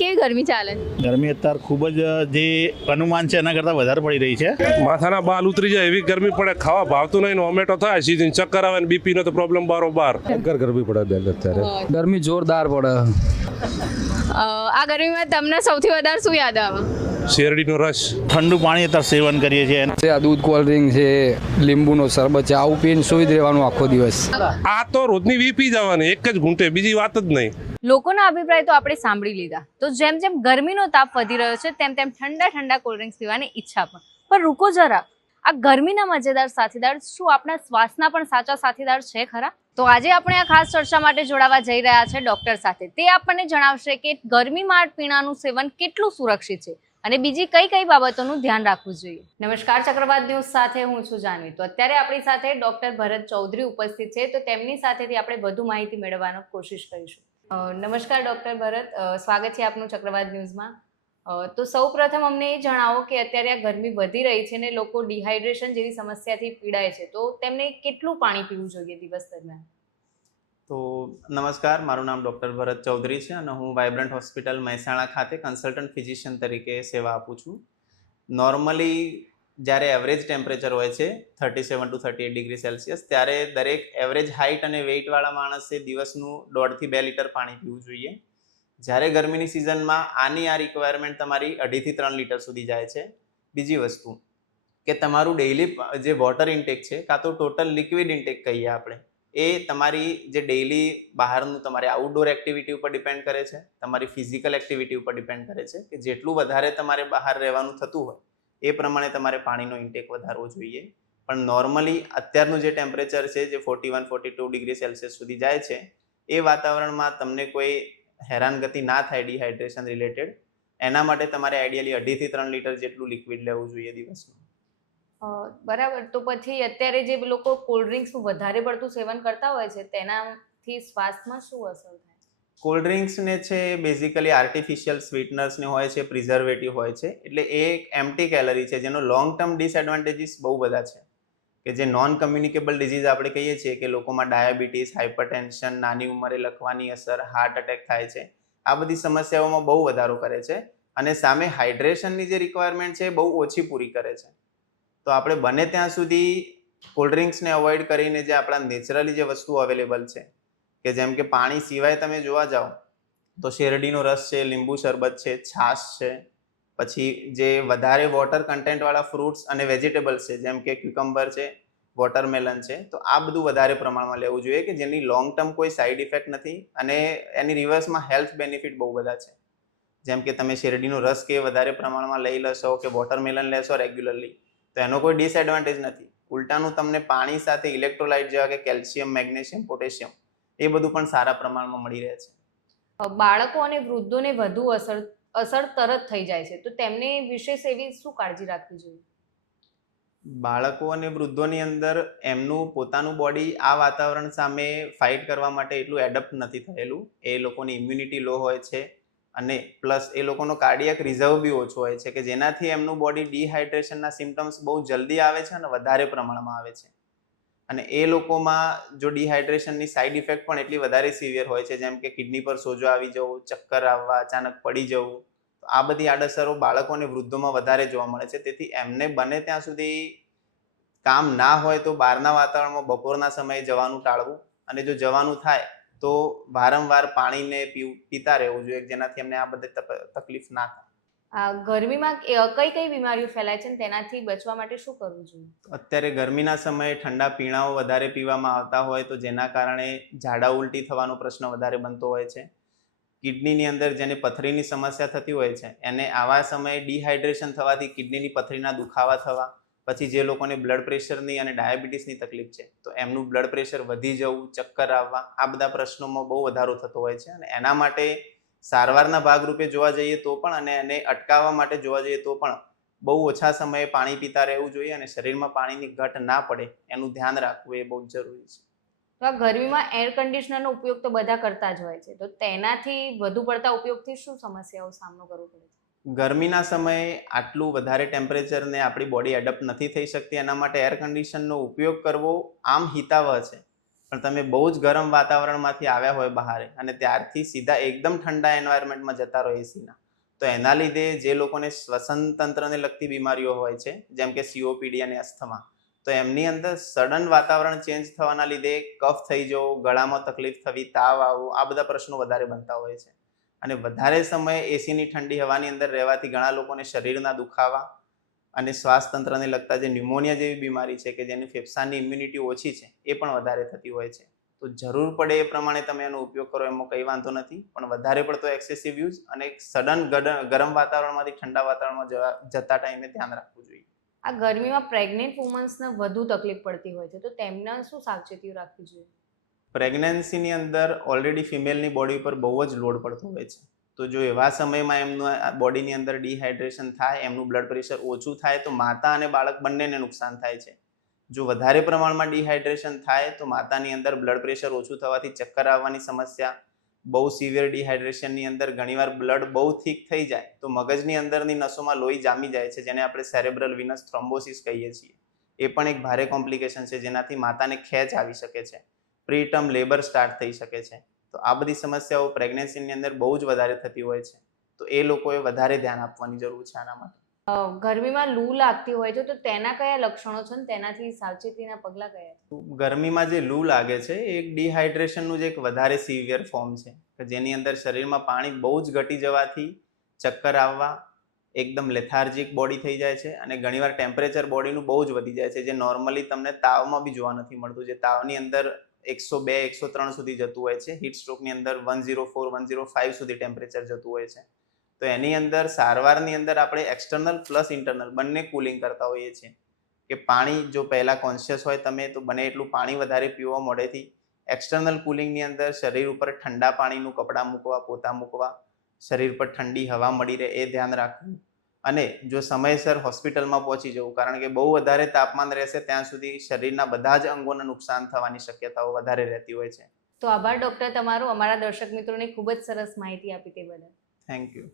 કેવી ગરમી ચાલે? ગરમી અત્યારે ખૂબ જ જે અનુમાન છે એના કરતાં વધારે પડી રહી છે. માથાના બાલ ઉતરી જાય એવી ગરમી પડે ખાવા ભાવતું નહીં ઓમેટો થાય સીઝન ચક્કર આવે ને બીપી નો તો પ્રોબ્લેમ બારોબાર. ભયંકર ગરમી પડે બેન અત્યારે. ગરમી જોરદાર પડે. આ ગરમીમાં તમને સૌથી વધારે શું યાદ આવે? શેરડીનો રસ. ઠંડુ પાણી અત્યારે સેવન કરીએ છીએ. છે આ દૂધ કોલ્ડ ડ્રિંક છે લીંબુનો શરબત છે આવું પીને સુઈ જ રહેવાનું આખો દિવસ. આ તો રોજની વીપી જવાની એક જ ઘૂંટે બીજી વાત જ નહીં. લોકોના અભિપ્રાય તો આપણે સાંભળી લીધા. તો જેમ જેમ ગરમીનો તાપ વધી રહ્યો છે, તેમ તેમ ઠંડા ઠંડા કોલ્ડ ડ્રિંક્સ પીવાની ઈચ્છા પણ. પણ રૂકો જરા. આ ગરમીના મજેદાર સાથીદાર શું આપણા શ્વાસના પણ સાચા સાથીદાર છે ખરા? તો આજે આપણે આ ખાસ ચર્ચા માટે જોડાવા જઈ રહ્યા છે ડોક્ટર સાથે. તે આપણને જણાવશે કે ગરમીમાં પીણાનું સેવન કેટલું સુરક્ષિત છે અને બીજી કઈ કઈ બાબતોનું ધ્યાન રાખવું જોઈએ. નમસ્કાર, ચક્રવાત ન્યૂઝ સાથે હું છું જાનવી. તો અત્યારે આપણી સાથે ડોક્ટર ભરત ચૌધરી ઉપસ્થિત છે, તો તેમની સાથેથી આપણે વધુ માહિતી મેળવવાનો કોશિશ કરીશું. નમસ્કાર, ડૉક્ટર ભરત. સ્વાગત છે આપનું ચક્રવાત ન્યૂઝમાં. તો સૌ પ્રથમ અમને એ જણાવો કે અત્યારે આ ગરમી વધી રહી છે ને લોકો ડિહાઇડ્રેશન જેવી સમસ્યાથી પીડાય છે. તો તેમને કેટલું પાણી પીવું જોઈએ દિવસ દરમિયાન? તો નમસ્કાર, મારું નામ ડૉક્ટર ભરત ચૌધરી છે અને હું વાઇબ્રન્ટ હોસ્પિટલ મહેસાણા ખાતે કન્સલ્ટન્ટ ફિઝિશિયન તરીકે સેવા આપું છું. નોર્મલી જ્યારે એવરેજ ટેમ્પરેચર હોય છે thirty seven to thirty eight degree Celsius ત્યારે દરેક એવરેજ હાઇટ અને વેઇટવાળા માણસે દિવસનું દોઢથી બે લીટર પાણી પીવું જોઈએ. જ્યારે ગરમીની સિઝનમાં આની આ રિક્વાયરમેન્ટ તમારી અઢીથી ત્રણ લીટર સુધી જાય છે. બીજી વસ્તુ કે તમારું ડેઇલી જે વોટર ઇન્ટેક છે, કાં તો ટોટલ લિક્વિડ ઇન્ટેક કહીએ આપણે, એ તમારી જે ડેઇલી બહારનું તમારી આઉટડોર એક્ટિવિટી ઉપર ડિપેન્ડ કરે છે. તમારી ફિઝિકલ એક્ટિવિટી ઉપર ડિપેન્ડ કરે છે કે જેટલું વધારે તમારે બહાર રહેવાનું થતું હોય એ પ્રમાણે તમારે પાણીનો ઇન્ટેક વધારવો જોઈએ. પણ નોર્મલી અત્યારનું જે ટેમ્પરેચર છે, જે forty one forty two degree Celsius સુધી જાય છે, એ વાતાવરણમાં તમને કોઈ હેરાનગતિ ના થાય ડિહાઇડ્રેશન રિલેટેડ એના માટે તમારે આઈડિયલી અઢીથી ત્રણ લીટર જેટલું લિક્વિડ લેવું જોઈએ દિવસનું બરાબર. તો પછી અત્યારે જે લોકો કોલ્ડ ડ્રિંક્સનું વધારે પડતું સેવન કરતા હોય છે, તેનાથી સ્વાસ્થ્યમાં શું અસર થાય? કોલ્ડ ડ્રિંક્સને છે બેઝિકલી આર્ટિફિશિયલ સ્વીટનર્સને હોય છે પ્રિઝર્વેટિવ હોય છે, એટલે એ એક એમ્ટી કેલરી છે, જેનો લોંગ ટર્મ ડિસએડવાન્ટેજીસ બહુ બધા છે. કે જે નોન કમ્યુનિકેબલ ડિઝીઝ આપણે કહીએ છીએ કે લોકોમાં ડાયાબિટીસ હાઇપરટેન્શન નાની ઉંમરે લખવાની અસર હાર્ટ અટેક થાય છે, આ બધી સમસ્યાઓમાં બહુ વધારો કરે છે અને સામે હાઇડ્રેશનની જે રિક્વાયરમેન્ટ છે એ બહુ ઓછી પૂરી કરે છે. તો આપણે બને ત્યાં સુધી કોલ્ડ ડ્રિંક્સને અવોઇડ કરીને જે આપણા નેચરલી જે વસ્તુઓ અવેલેબલ છે કે જેમ કે પાણી સિવાય તમે જોવા જાઓ, તો શેરડીનો રસ છે, લીંબુ શરબત છે, છાશ છે, પછી જે વધારે વોટર કન્ટેન્ટવાળા ફ્રૂટ્સ અને વેજીટેબલ્સ છે, જેમ કે ક્યુકમ્બર છે વોટરમેલન છે, તો આ બધું વધારે પ્રમાણમાં લેવું જોઈએ કે જેની લોંગ ટર્મ કોઈ સાઈડ ઇફેક્ટ નથી અને એની રિવર્સમાં હેલ્થ બેનિફિટ બહુ બધા છે. જેમ કે તમે શેરડીનો રસ કે વધારે પ્રમાણમાં લઈ લેશો કે વોટરમેલન લેશો રેગ્યુલરલી તો એનો કોઈ ડિસએડવાન્ટેજ નથી. ઉલટાનું તમને પાણી સાથે ઇલેક્ટ્રોલાઇટ જેવા કે કેલ્શિયમ મેગ્નેશિયમ પોટેશિયમ એ બધું પણ સારા પ્રમાણમાં મળી રહે છે. બાળકો અને વૃદ્ધોને વધુ અસર અસર તરત થઈ જાય છે. તો તેમને વિશેષ એવી શું કાળજી રાખવી જોઈએ? બાળકો અને વૃદ્ધોની અંદર એમનું પોતાનું બોડી આ વાતાવરણ સામે ફાઇટ કરવા માટે એટલું એડપ્ટ નથી થયેલું. એ લોકોની ઇમ્યુનિટી લો હોય છે અને પ્લસ એ લોકોનો કાર્ડિયક રિઝર્વ બી ઓછો હોય છે કે જેનાથી એમનું બોડી ડિહાઇડ્રેશનના સિમ્ટમ્સ બહુ જલ્દી આવે છે અને વધારે પ્રમાણમાં આવે છે. અને એ લોકોમાં જો ડિહાઇડ્રેશનની સાઇડ ઇફેક્ટ પણ એટલી વધારે સિવિયર હોય છે, જેમ કે કિડની પર સોજો આવી જવું, ચક્કર આવવા, અચાનક પડી જવું આ બધી આડઅસરો બાળકો અને વૃદ્ધોમાં વધારે જોવા મળે છે. તેથી એમને બને ત્યાં સુધી કામ ના હોય તો બહારના વાતાવરણમાં બપોરના સમયે જવાનું ટાળવું અને જો જવાનું થાય તો વારંવાર પાણીને પીતા રહેવું જોઈએ, જેનાથી એમને આ બધી તકલીફ ના થાય. ગરમીમાં કઈ કઈ બીમારીઓ ફેલાય છે તેનાથી બચવા માટે શું કરવું જોઈએ? અત્યારે ગરમીના સમયે ઠંડા પીણાઓ વધારે પીવામાં આવતા હોય તો જેના કારણે ઝાડા ઉલટી થવાનો પ્રશ્ન વધારે બનતો હોય છે. કિડનીની અંદર જેને પથરીની સમસ્યા થતી હોય છે, એને આવા સમયે ડિહાઇડ્રેશન થવાથી કિડનીની પથરીના દુખાવા થવા, પછી જે લોકોને બ્લડ પ્રેશરની અને ડાયાબિટીસની તકલીફ છે, તો એમનું બ્લડ પ્રેશર વધી જવું, ચક્કર આવવા, આ બધા પ્રશ્નોમાં બહુ વધારો થતો હોય છે અને એના માટે સારવારના ભાગરૂપે જોવા જઈએ તો પણ અને એને અટકાવવા માટે જોવા જઈએ તો પણ બહુ ઓછા સમયે પાણી પીતા રહેવું જોઈએ અને શરીરમાં પાણીની ઘટ ના પડે એનું ધ્યાન રાખવું એ બહુ જરૂરી છે. તો આ ગરમીમાં એર કન્ડિશનરનો ઉપયોગ તો બધા કરતા જ હોય છે. તો તેનાથી વધુ પડતા ઉપયોગથી શું સમસ્યાઓ સામનો કરવો પડે છે? ગરમીના સમયે આટલું વધારે ટેમ્પરેચરને આપણી બોડી એડપ્ટ નથી થઈ શકતી. એના માટે એર કન્ડિશનનો ઉપયોગ કરવો આમ હિતાવહ છે. પણ તમે બહુ જ ગરમ વાતાવરણમાંથી આવ્યા હોય બહાર અને ત્યારથી સીધા એકદમ ઠંડા એન્વાયરમેન્ટમાં જતા રહો એસીના તો એના લીધે જે લોકોને શ્વસન તંત્રને લગતી બીમારીઓ હોય છે, જેમ કે સીઓપીડી અને અસ્થમા તો એમની અંદર સડન વાતાવરણ ચેન્જ થવાના લીધે કફ થઈ જવો, ગળામાં તકલીફ થવી, તાવ આવવો, આ બધા પ્રશ્નો વધારે બનતા હોય છે. અને વધારે સમય એસીની ઠંડી હવાની અંદર રહેવાથી ઘણા લોકોને શરીરના દુખાવા અને શ્વાસતંત્રને લગતા જે ન્યુમોનિયા જેવી બીમારી છે કે જેની ફેફસાની ઇમ્યુનિટી ઓછી છે એ પણ વધારે થતી હોય છે. તો જરૂર પડે એ પ્રમાણે તમે એનો ઉપયોગ કરો એમાં કંઈ વાંધો નથી પણ વધારે પડતો એક્સેસિવ યુઝ અને સડન ગરમ વાતાવરણમાંથી ઠંડા વાતાવરણમાં જતા ટાઈમે ધ્યાન રાખવું જોઈએ. આ ગરમીમાં પ્રેગ્નેન્ટ વુમન્સને વધુ તકલીફ પડતી હોય છે તો તેમને શું સાવચેતીઓ રાખવી જોઈએ? પ્રેગ્નન્સીની અંદર ઓલરેડી ફિમેલની બોડી ઉપર બહુ જ લોડ પડતો હોય છે. તો જો એવા સમયમાં એમનું બોડીની અંદર ડિહાઇડ્રેશન થાય, એમનું બ્લડ પ્રેશર ઓછું થાય, તો માતા અને બાળક બંનેને નુકસાન થાય છે. જો વધારે પ્રમાણમાં ડિહાઇડ્રેશન થાય, તો માતાની અંદર બ્લડ પ્રેશર ઓછું થવાથી ચક્કર આવવાની સમસ્યા. બહુ સિવિયર ડિહાઇડ્રેશનની અંદર ઘણીવાર બ્લડ બહુ થીક થઈ જાય, તો મગજની અંદરની નસોમાં લોહી જામી જાય છે, જેને આપણે સેરેબ્રલ વિનસ થ્રોમ્બોસિસ કહીએ છીએ. એ પણ એક ભારે કોમ્પ્લિકેશન છે, જેનાથી માતાને ખેંચ આવી શકે છે. પ્રીટર્મ લેબર સ્ટાર્ટ થઈ શકે છે. તો આ બધી સમસ્યાઓ પ્રેગ્નન્સીની અંદર બહુ જ વધારે થતી હોય છે. તો એ લોકોએ વધારે ધ્યાન આપવાની જરૂર છે આના માટે. ગરમીમાં લૂ લાગતી હોય છે તો તેના કયા લક્ષણો છે ને તેનાથી સાવચેતીના પગલાં કયા છે? ગરમીમાં જે લૂ લાગે છે એ એક ડિહાઇડ્રેશનનું જ એક વધારે સિવિયર ફોર્મ છે. કે જેની અંદર શરીરમાં પાણી બહુ જ ઘટી જવાથી ચક્કર આવવા એકદમ લેથાર્જિક બોડી થઈ જાય છે અને ઘણીવાર ટેમ્પરેચર બોડીનું બહુ જ વધી જાય છે. જે નોર્મલી તમને તાવમાં બી જોવા નથી મળતું. જે તાવની અંદર એકસો બે, એકસો ત્રણ સુધી જતું હોય છે. હીટ સ્ટ્રોકની અંદર one zero four, one zero five સુધી ટેમ્પરેચર જતું હોય છે. તો એની અંદર સારવારની અંદર આપણે એક્સટર્નલ પ્લસ ઇન્ટરનલ બંને કુલિંગ કરતા હોઈએ છીએ. કે પાણી જો પહેલાં કોન્શિયસ હોય તમે તો બને એટલું પાણી વધારે પીવા મળેથી એક્સટર્નલ કુલિંગની અંદર શરીર ઉપર ઠંડા પાણીનું કપડાં મૂકવા, પોતા મૂકવા, શરીર પર ઠંડી હવા મળી રહે એ ધ્યાન રાખવું. અને જો સમયસર હોસ્પિટલમાં પહોંચી જવું કારણ કે બહુ વધારે તાપમાન રહેશે ત્યાં સુધી શરીરના બધા જ અંગોને નુકસાન થવાની શક્યતાઓ વધારે રહેતી હોય છે. તો આભાર ડૉક્ટર તમારો. અમારા દર્શક મિત્રોને ખૂબ જ સરસ માહિતી આપી તે બદલ. Thank you